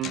আমার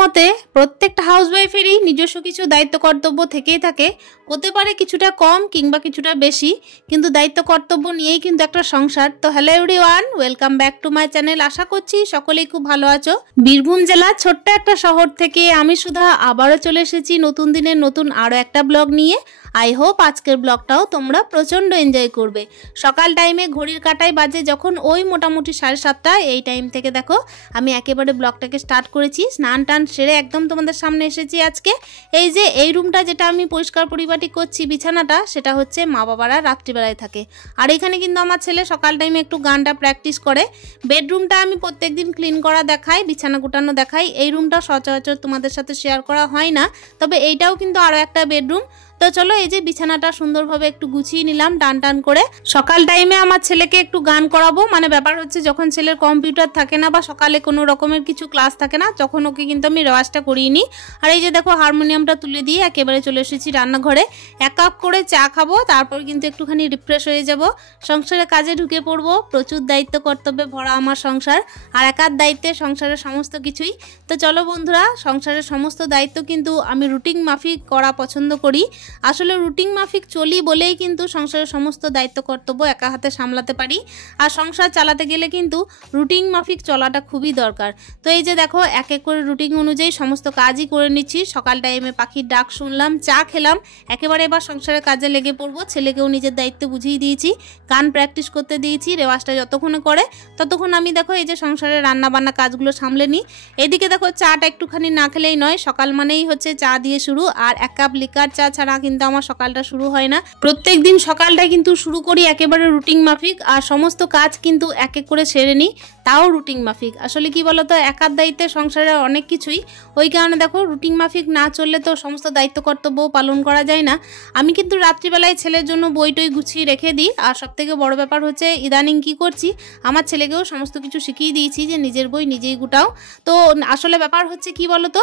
মতে প্রত্যেকটা হাউসওয়াইফেরই নিজস্ব কিছু দায়িত্ব কর্তব্য থেকেই থাকে, হতে পারে কিছুটা কম কিংবা কিছুটা বেশি, কিন্তু দায়িত্ব কর্তব্য নিয়েই কিন্তু একটা সংসার। তো hello everyone, welcome back to my channel. আশা করছি সকলেই খুব ভালো আছো। বীরভূম জেলার ছোট্ট একটা শহর থেকে আমি সুধা আবারও চলে এসেছি নতুন দিনের নতুন আরও একটা ব্লগ নিয়ে। আই হোপ আজকের ব্লগটাও তোমরা প্রচণ্ড এনজয় করবে। সকাল টাইমে ঘড়ির কাঁটায় বাজে যখন ওই মোটামুটি 7:30, এই টাইম থেকে দেখো আমি একেবারে ব্লগটাকে স্টার্ট করেছি। স্নান টান সেরে একদম তোমাদের সামনে এসেছি আজকে। এই যে এই রুমটা যেটা আমি পরিষ্কার পরিপাটি করছি, বিছানাটা, সেটা হচ্ছে মা বাবারা রাত্রিবেলায় থাকে। আর এখানে কিন্তু আমার ছেলে সকাল টাইমে একটু গানটা প্র্যাকটিস করে। বেডরুমটা আমি প্রত্যেকদিন ক্লিন করা দেখাই, বিছানা গুটানো দেখাই। এই রুমটা সচরাচর তোমাদের সাথে শেয়ার করা হয় না, তবে এইটাও কিন্তু আরও একটা বেডরুম। তো চলো এই যে বিছানাটা সুন্দরভাবে একটু গুছিয়ে নিলাম টান টান করে। সকাল টাইমে আমার ছেলেকে একটু গান করাবো, মানে ব্যাপার হচ্ছে যখন ছেলের কম্পিউটার থাকে না বা সকালে কোনো রকমের কিছু ক্লাস থাকে না, তখন ওকে কিন্তু আমি রেওয়াজটা করিয়ে নিই। আর এই যে দেখো হারমোনিয়ামটা তুলে দিয়ে একেবারে চলে এসেছি রান্নাঘরে। 1 কাপ করে চা খাবো, তারপর কিন্তু একটুখানি রিফ্রেশ হয়ে যাব, সংসারের কাজে ঢুকে পড়বো। প্রচুর দায়িত্ব কর্তব্যে ভরা আমার সংসার, আর একার দায়িত্বে সংসারের সমস্ত কিছুই। তো চলো বন্ধুরা, সংসারের সমস্ত দায়িত্ব কিন্তু আমি রুটিন মাফিক করা পছন্দ করি। আসলে রুটিন মাফিক চলি বলেই কিন্তু সংসারের সমস্ত দায়িত্ব কর্তব্য একা হাতে সামলাতে পারি। আর সংসার চালাতে গেলে কিন্তু রুটিন মাফিক চলাটা খুবই দরকার। তো এই যে দেখো এক এক করে রুটিন অনুযায়ী সমস্ত কাজই করে নিচ্ছি। সকাল টাইমে পাখির ডাক শুনলাম, চা খেলাম, একেবারে এবার সংসারের কাজে লেগে পড়বো। ছেলেকেও নিজের দায়িত্ব বুঝিয়ে দিয়েছি, গান প্র্যাকটিস করতে দিয়েছি। রেওয়াজটা যতক্ষণে করে ততক্ষণ আমি দেখো এই যে সংসারের রান্না বান্না কাজগুলো সামলে নিই। এদিকে দেখো চাটা একটুখানি না খেলেই নয়, সকাল মানেই হচ্ছে চা দিয়ে শুরু। আর 1 কাপ লিকার চা ছাড়া কিন্তু আমার সকালটা শুরু হয় না। প্রত্যেক দিন সকালটা কিন্তু শুরু করি একেবারে রুটিন মাফিক, আর সমস্ত কাজ কিন্তু এক এক করে সেরে নিই, তাও রুটিন মাফিক। আসলে কি বলতো, একার দায়িত্বে সংসারে অনেক কিছুই, ওই কারণে দেখো রুটিন মাফিক না চললে তো সমস্ত দায়িত্ব কর্তব্যও পালন করা যায় না। আমি কিন্তু রাত্রিবেলায় ছেলের জন্য বই টই গুছিয়ে রেখে দিই। আর সব থেকে বড় ব্যাপার হচ্ছে ইদানিং কি করছি, আমার ছেলেকেও সমস্ত কিছু শিখিয়ে দিয়েছি যে নিজের বই নিজেই গুটাও। তো আসলে ব্যাপার হচ্ছে কি বলতো,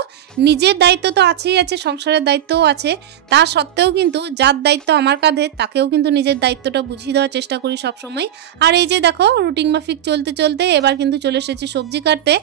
নিজের দায়িত্ব তো আছেই আছে, সংসারের দায়িত্বও আছে, তা সত্ত্বেও কিন্তু যার দায়িত্ব আমার কাঁধে তাকেও কিন্তু নিজের দায়িত্বটা বুঝিয়ে দেওয়ার চেষ্টা করি সবসময়। আর এই যে দেখো রুটিন মাফিক চলতে চলতে এবার কিন্তু চলে এসেছি সবজি কাটতে।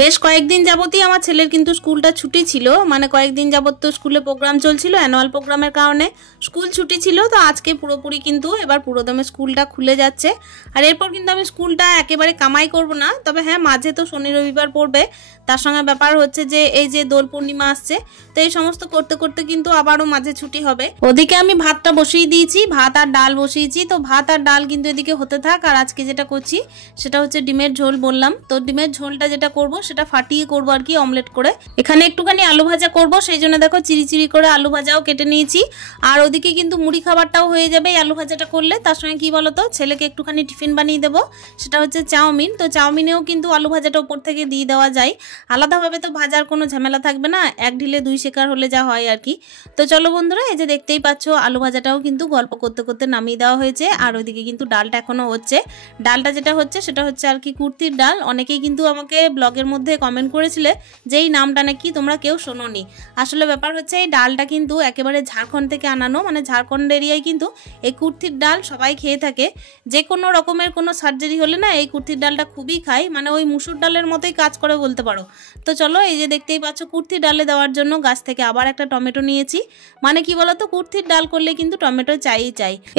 বেশ কয়েকদিন যাবতই আমার ছেলের কিন্তু স্কুলটা ছুটি ছিল, মানে কয়েকদিন যাবত তো স্কুলে প্রোগ্রাম চলছিল, অ্যানুয়াল প্রোগ্রামের কারণে স্কুল ছুটি ছিল। তো আজকে পুরোপুরি কিন্তু এবার পুরোদমে স্কুলটা খুলে যাচ্ছে। আর এরপর কিন্তু আমি স্কুলটা একেবারে কামাই করব না, তবে হ্যাঁ মাঝে তো শনি রবিবার পড়বে, তার সঙ্গে ব্যাপার হচ্ছে যে এই যে দোল পূর্ণিমা আসছে, তো এই সমস্ত করতে করতে কিন্তু আবারও মাঝে ছুটি হবে। ওদিকে আমি ভাতটা বসিয়ে দিয়েছি, ভাত আর ডাল বসিয়েছি। তো ভাত আর ডাল কিন্তু এদিকে হতে থাক। আর আজকে যেটা করছি সেটা হচ্ছে ডিমের ঝোল বললাম, তো ডিমের ঝোলটা যেটা করব সেটা ফাটিয়ে করব আর কি, অমলেট করে। এখানে একটুখানি আলু ভাজা করব, সেই জন্য দেখো চিরি চিরি করে আলু ভাজাও কেটে নিয়েছি। আর ওদিকে কিন্তু মুড়ি খাবারটাও হয়ে যাবে এই আলু ভাজাটা করলে। তার সঙ্গে কি বলতো, ছেলেকে একটুখানি টিফিন বানিয়ে দেবো, সেটা হচ্ছে চাউমিন। তো চাউমিনেও কিন্তু আলু ভাজাটা উপর থেকে দিয়ে দেওয়া যায়, আলাদাভাবে তো ভাজার কোনো ঝামেলা থাকবে না, এক ঢিলে 2 শিকার হলে যা হয় আর কি। তো চলো বন্ধুরা, এই যে দেখতেই পাচ্ছ আলু ভাজাটাও কিন্তু গল্প করতে করতে নামিয়ে দেওয়া হয়েছে। আর ওইদিকে কিন্তু ডালটা এখনো হচ্ছে। ডালটা যেটা হচ্ছে সেটা হচ্ছে আর কি কুর্তির ডাল। অনেকেই কিন্তু আমাকে ব্লগের মধ্যে কমেন্ট করেছিলে যে এই নামটা নাকি তোমরা কেউ শোনোনি। আসলে ব্যাপার হচ্ছে এই ডালটা কিন্তু একেবারে ঝাড়খণ্ড থেকে আনানো, মানে ঝাড়খণ্ড এরিয়ায় কিন্তু এই কুর্তির ডাল সবাই খেয়ে থাকে। যে কোনো রকমের কোনো সার্জারি হলে না এই কুর্তির ডালটা খুবই খায়, মানে ওই মুসুর ডালের মতোই কাজ করে বলতে পারো। তো চলো এই যে দেখতেই পাচ্ছ কুর্তির ডালে দেওয়ার জন্য গাছ থেকে আবার একটা টমেটো নিয়েছি। মানে কি বলতো, কুর্তির ডাল করলে কিন্তু টমেটো চাই।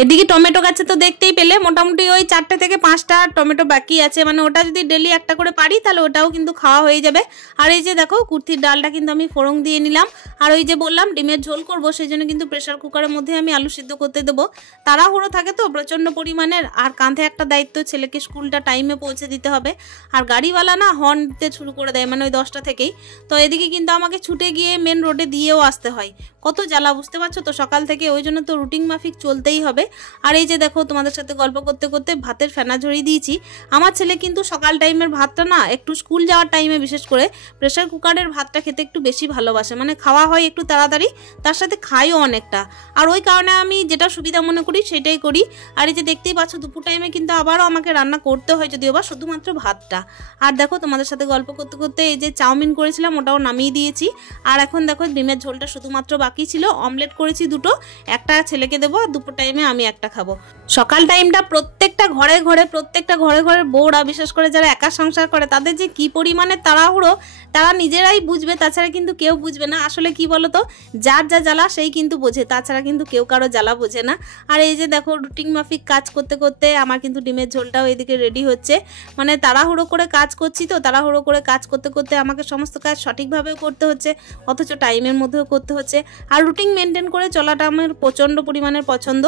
এদিকে টমেটো গাছে তো দেখতেই পেলে মোটামুটি ওই 4 থেকে 5টা টমেটো বাকি আছে, মানে ওটা যদি ডেলি একটা করে পারি তাহলে ওটাও কিন্তু খাওয়া হয়ে যাবে। আর এই যে দেখো কুর্তির ডালটা কিন্তু আমি ফোড়ন দিয়ে নিলাম। আর ওই যে বললাম ডিমের ঝোল করব, সেই জন্য কিন্তু প্রেসার কুকারের মধ্যে আমি আলু সিদ্ধ করতে দেবো। তাড়াহুড়ো থাকে তো প্রচণ্ড পরিমাণের, আর কাঁধে একটা দায়িত্ব, ছেলেকে স্কুলটা টাইমে পৌঁছে দিতে হবে। আর গাড়িওয়ালা না হর্ন দিতে শুরু করে দেয়, মানে ওই 10টা থেকেই। তো এদিকে কিন্তু আমাকে ছুটে গিয়ে মেন রোডে দিয়েও আসতে হয়, কত জ্বালা বুঝতে পারছো তো সকাল থেকে, ওই জন্য তো রুটিন মাফিক চলতেই হবে। আর এই যে দেখো তোমাদের সাথে গল্প করতে করতে ভাতের ফেনা ঝরিয়ে দিয়েছি। আমার ছেলে কিন্তু সকাল টাইমের ভাতটা না একটু স্কুল যাওয়ার টাইমে বিশেষ করে প্রেসার কুকারের ভাতটা খেতে একটু বেশি ভালোবাসে, মানে খাওয়া হয় একটু তাড়াতাড়ি, তার সাথে খাইও অনেকটা। আর ওই কারণে আমি যেটা সুবিধা মনে করি সেটাই করি। আর এই যে দেখতেই পাচ্ছ দুপুর টাইমে কিন্তু আবারও আমাকে রান্না করতে হয়, যদিও বা শুধুমাত্র ভাতটা। আর দেখো তোমাদের সাথে গল্প করতে করতে এই যে চাউমিন করেছিলাম ওটাও নামিয়ে দিয়েছি। আর এখন দেখো ডিমের ঝোলটা শুধুমাত্র বাকি ছিল, অমলেট করেছি দুটো, একটা ছেলেকে দেবো আর দুপুর টাইমে আমি একটা খাবো। সকাল টাইমটা প্রত্যেকটা ঘরে ঘরে বউরা, বিশেষ করে যারা একা সংসার করে, তাদের যে কি পরিমাণে তাড়াহুড়ো তারা নিজেরাই বুঝবে, তাছাড়া কিন্তু কেউ বুঝবে না। আসলে কি বলতো, যার যা জ্বালা সেই কিন্তু বোঝে, তাছাড়া কিন্তু কেউ কারো জ্বালা বোঝে না। আর এই যে দেখো রুটিন মাফিক কাজ করতে করতে আমার কিন্তু ডিমের ঝোলটাও এদিকে রেডি হচ্ছে। মানে তাড়াহুড়ো করে কাজ করছি তো, তাড়াহুড়ো করে কাজ করতে করতে আমাকে সমস্ত কাজ সঠিকভাবেও করতে হচ্ছে, অথচ টাইমের মধ্যেও করতে হচ্ছে। আর রুটিন মেনটেন করে চলাটা আমার প্রচণ্ড পরিমাণের পছন্দ।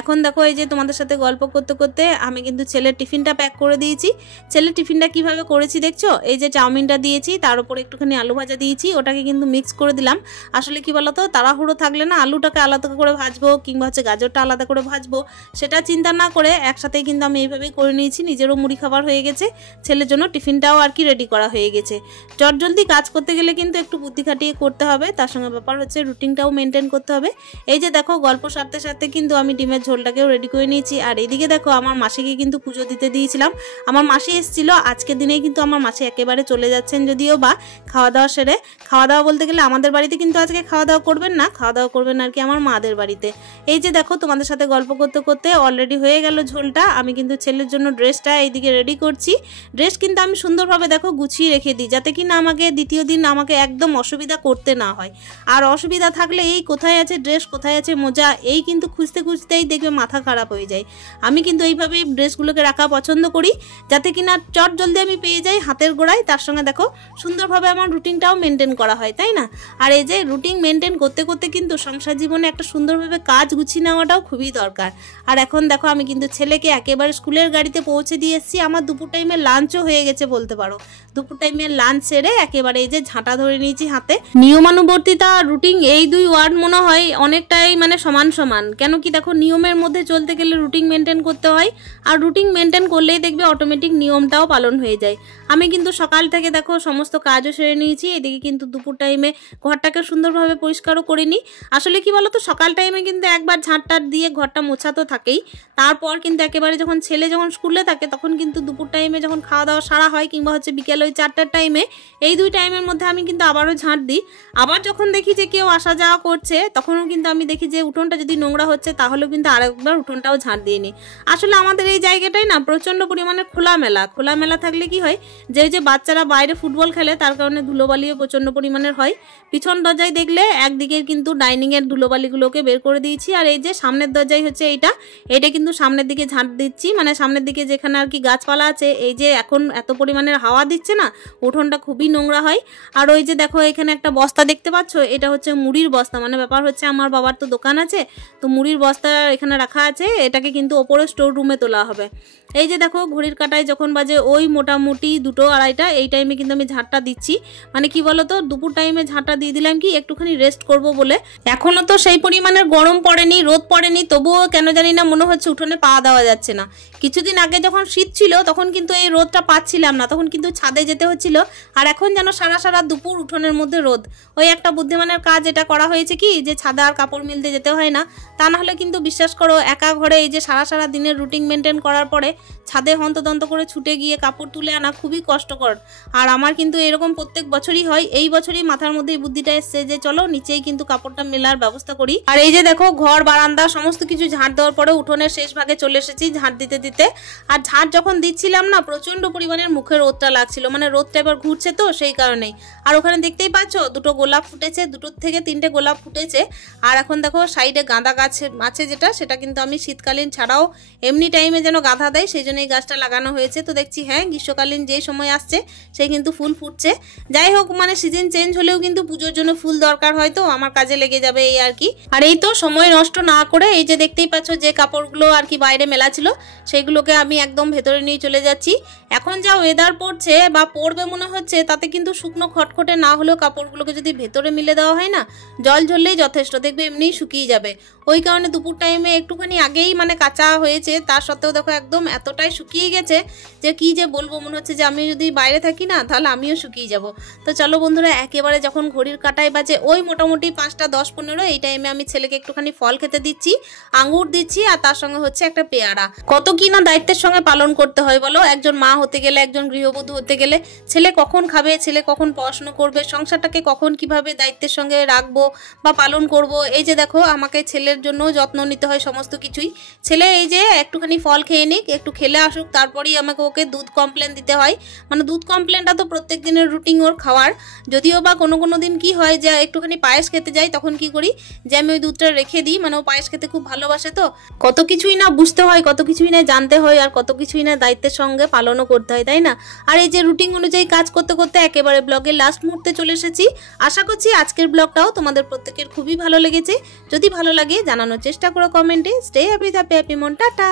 এখন দেখো এই যে তোমাদের সাথে গল্প করতে করতে আমি কিন্তু ছেলের টিফিনটা প্যাক করে দিয়েছি। ছেলের টিফিনটা কিভাবে করেছি দেখছো, এই যে চাউমিনটা দিয়েছি, তার উপরে একটুখানি আলু ভাজা দিয়েছি, ওটাকে কিন্তু মিক্স করে দিলাম। আসলে কি বলতো, তাড়াহুড়ো থাকলে না আলুটাকে আলাদা করে ভাজবো কিংবা হচ্ছে গাজরটা আলাদা করে ভাজবো, সেটা চিন্তা না করে একসাথেই কিন্তু আমি এইভাবেই করে নিয়েছি। নিজেরও মুড়ি খাবার হয়ে গেছে, ছেলের জন্য টিফিনটাও আর কি রেডি করা হয়ে গেছে। চটজলদি কাজ করতে গেলে কিন্তু একটু বুদ্ধি খাটিয়ে করতে হবে, তার সঙ্গে ব্যাপার হচ্ছে রুটিনটাও মেনটেন করতে হবে। এই যে দেখো গল্প সারতে সারতে কিন্তু আমি ডিমের ঝোলটাকেও রেডি করে নিয়েছি। আর এদিকে দেখো আমার মাসিকে কিন্তু পুজো দিতে দিয়েছিলাম। আমার মাসি এসেছিল আজকের দিনেই, কিন্তু আমার মাসি একেবারে চলে যাচ্ছেন, যদিও বা খাওয়া দাওয়া সেরে। খাওয়া দাওয়া বলতে গেলে আমাদের বাড়িতে কিন্তু আজকে খাওয়া দাওয়া করবেন না, খাওয়া দাওয়া করবেন আর কি আমার মাদের বাড়িতে। এই যে দেখো তোমাদের সাথে গল্প করতে করতে অলরেডি হয়ে গেল ঝোলটা। আমি কিন্তু ছেলের জন্য ড্রেসটা এইদিকে রেডি করছি। ড্রেস কিন্তু আমি সুন্দরভাবে দেখো গুছিয়ে রেখে দিই, যাতে কি না আমাকে দ্বিতীয় দিন আমাকে একদম অসুবিধা করতে না হয়। আর অসুবিধা থাকলে এই কোথায় আছে ড্রেস, কোথায় আছে মোজা, এই কিন্তু খুঁজতে খুঁজতেই দেখবে মাথা খারাপ হয়ে যায়। আমি কিন্তু এইভাবেই ড্রেসগুলোকে রাখা পছন্দ করি, যাতে কি না চট জলদি আমি পেয়ে যাই হাতের গোড়ায়। তার সঙ্গে দেখো সুন্দরভাবে আমার রুটিনটাও মেনটেন করা হয়, তাই না? আর এই যে রুটিন মেনটেন করতে করতে কিন্তু সংসার জীবনে একটা সুন্দরভাবে কাজ গুছিয়ে নেওয়াটাও খুবই দরকার। আর এখন দেখো আমি কিন্তু ছেলেকে একেবারে স্কুলের গাড়িতে পৌঁছে দিয়ে এসেছি। আমার দুপুর টাইমে লাঞ্চও হয়ে গেছে বলতে পারো। দুপুর টাইমে লাঞ্চ সেরে একেবারে এই যে ঝাঁটা ধরে নিয়েছি হাতে। নিয়মানুবর্তিতা আর রুটিন এই দুই ওয়ার্ড মনে হয় অনেকটাই মানে সমান সমান। কেন কি দেখো, নিয়মের মধ্যে চলতে গেলে রুটিন মেনটেন করতে হয়, আর রুটিন মেনটেন করলেই দেখবে অটোমেটিক নিয়মটাও পালন হয়ে যায়। আমি কিন্তু সকাল থেকে দেখো সমস্ত কাজও সেরে নিয়েছি। এদিকে কিন্তু দুপুর টাইমে ঘরটাকে সুন্দরভাবে পরিষ্কারও করে নিই। আসলে কি বলতো, সকাল টাইমে কিন্তু একবার ঝাঁটটার দিয়ে ঘরটা মোছা তো থাকেই, তারপর কিন্তু একেবারে যখন ছেলে যখন স্কুলে থাকে তখন কিন্তু দুপুর টাইমে যখন খাওয়া দাওয়া সারা হয় কিংবা হচ্ছে বিকেল ওই 4টার টাইমে, এই দুই টাইমের মধ্যে আমি কিন্তু আবারও ঝাঁট দিই। আবার যখন দেখি যে কেউ আসা যাওয়া করছে তখনও কিন্তু আমি দেখি যে উঠোনটা যদি নোংরা হচ্ছে তাহলেও কিন্তু আরেকবার উঠোনটাও ঝাঁট দিয়ে নিই। আসলে আমাদের এই জায়গাটাই না প্রচণ্ড পরিমাণে খোলামেলা থাকলে কি হয়, যে বাচ্চারা বাইরে ফুটবল খেলে তার কারণে ধুলোবালিও প্রচণ্ড পরিমাণের হয়। পিছন দরজায় দেখলে একদিকে কিন্তু ডাইনিংয়ের ধুলোবালিগুলোকে বের করে দিয়েছি, আর এই যে সামনের দরজায় হচ্ছে এইটা কিন্তু সামনের দিকে ঝাঁট দিচ্ছি, মানে সামনের দিকে যেখানে আর কি গাছপালা আছে। এই যে এখন এত পরিমাণের হাওয়া দিচ্ছে না, উঠোনটা খুবই নোংরা হয়। আর ওই যে দেখো এখানে একটা বস্তা দেখতে পাচ্ছ, এটা হচ্ছে মুড়ির বস্তা। মানে ব্যাপার হচ্ছে আমার বাবার তো দোকান আছে, তো মুড়ির বস্তা এখানে রাখা আছে, এটাকে কিন্তু ওপরে স্টোর রুমে তোলা হবে। এই যে দেখো ঘড়ির কাঁটায় যখন বাজে ওই মোটামুটি 2টো 2:30, এই টাইমে কিন্তু আমি ঝাঁটটা দিচ্ছি। মানে কি বলতো, দুপুর টাইমে ঝাঁটটা দিয়ে দিলাম কি একটুখানি রেস্ট করব বলে। এখনো তো সেই পরিমাণের গরম পড়েনি, রোদ পড়েনি, তবুও কেন জানি না মনে হচ্ছে উঠোনে পা দেওয়া যাচ্ছে না। কিছুদিন আগে যখন শীত ছিল তখন কিন্তু এই রোদটা পাচ্ছিলাম না, তখন কিন্তু ছাদে যেতে হচ্ছিল। আর এখন যেন সারা দুপুর উঠোনের মধ্যে রোদ। ওই একটা বুদ্ধিমানের কাজ এটা করা হয়েছে কি, যে ছাদে আর কাপড় মিলতে যেতে হয় না। তা না হলে কিন্তু বিশ্বাস করো, একা ঘরে এই যে সারা দিনের রুটিন মেনটেন করার পরে ছাদে হন্তদন্ত করে ছুটে গিয়ে কাপড় তুলে আনা খুবই কষ্টকর। আর আমার কিন্তু এরকম প্রত্যেক বছরই হয়। এই বছরই মাথার মধ্যে এই বুদ্ধিটা এসছে যে চলো নিচেই কিন্তু কাপড়টা মেলার ব্যবস্থা করি। আর এই যে দেখো ঘর বারান্দা সমস্ত কিছু ঝাঁট দেওয়ার পরে উঠোনের শেষ ভাগে চলে এসেছি ঝাঁট দিতে। আর ঝাঁট যখন দিচ্ছিলাম না, প্রচন্ড পরিমাণের মুখে রোদটা লাগছিল, মানে রোদটা এবার ঘুরছে তো সেই কারণেই। আর ওখানে দেখতেই পাচ্ছ 2টো গোলাপ ফুটেছে, 2 থেকে 3টে গোলাপ ফুটেছে। আর এখন দেখো সাইডে গাঁদা গাছ আছে সেটা কিন্তু আমি শীতকালীন ছাড়াও এমনি টাইমে যেন গাঁদা দেয় সেই জন্য এই গাছটা লাগানো হয়েছে। তো দেখছি হ্যাঁ, গ্রীষ্মকালীন যে সময় আসছে সেই কিন্তু ফুল ফুটছে। যাই হোক, মানে সিজন চেঞ্জ হলেও কিন্তু পুজোর জন্য ফুল দরকার হয়, তো আমার কাজে লেগে যাবে এই আর কি। আর এই তো সময় নষ্ট না করে এই যে দেখতেই পাচ্ছ যে কাপড়গুলো আর কি বাইরে মেলা ছিল সেইগুলোকে আমি একদম ভেতরে নিয়ে চলে যাচ্ছি। এখন যা ওয়েদার পড়ছে বা পড়বে মনে হচ্ছে, তাতে কিন্তু শুকনো খটখটে না হলেও কাপড়গুলোকে যদি ভেতরে মিলে দেওয়া হয় না, জল ঝরলেই যথেষ্ট, দেখবে এমনিই শুকিয়ে যাবে। ওই কারণে দুপুর টাইমে একটুখানি আগেই মানে কাঁচা হয়েছে, তার সত্ত্বেও দেখো একদম এতটাই শুকিয়ে গেছে যে কি যে বলবো, মনে হচ্ছে যে আমি যদি বাইরে থাকি না তাহলে আমিও শুকিয়ে যাব। তো চলো বন্ধুরা, একেবারে যখন ঘড়ির কাঁটায় বাজে ওই মোটামুটি 5টা 10-15, এই টাইমে আমি ছেলেকে একটুখানি ফল খেতে দিচ্ছি, আঙ্গুর দিচ্ছি, আর তার সঙ্গে হচ্ছে একটা পেয়ারা। কত কি না দায়িত্বের সঙ্গে পালন করতে হয় বলো, একজন মা হতে গেলে, একজন গৃহবধূ হতে গেলে। ছেলে কখন খাবে, ছেলে কখন পড়াশোনা করবে, সংসারটাকে কখন কিভাবে দায়িত্বের সঙ্গে রাখবো বা পালন করব। এই যে দেখো আমাকে ছেলের জন্য যত্ন নিতে হয় সমস্ত কিছুই। ছেলে এই যে একটুখানি ফল খেয়ে নিক, একটু খেলে আসুক, তারপরেই আমাকে ওকে দুধ কমপ্লেন দিতে হয়। মানে দুধ কমপ্লেনটা তো প্রত্যেক দিনের রুটিন ওর খাওয়ার। যদিও বা কোনো কোনো দিন কি হয় যে একটুখানি পায়েস খেতে যাই, তখন কি করি যে আমি ওই দুধটা রেখে দিই। মানে ও পায়েস খেতে খুব ভালোবাসে, তো কত কিছুই না বুঝতে হয়, কত কিছুই না জানতে হয়, আর কত কিছুই না দায়িত্বের সঙ্গে পালনও করতে হয়, তাই না? আর এই যে রুটিন অনুযায়ী কাজ করতে করতে একেবারে ব্লগের লাস্ট মুহূর্তে চলে এসেছি। আশা করছি আজকের ব্লগটাও তোমাদের প্রত্যেকের খুবই ভালো লেগেছে। যদি ভালো লাগে জানানোর চেষ্টা করো কমেন্টে। স্টে হ্যাপি, হ্যাপি মন, টাটা।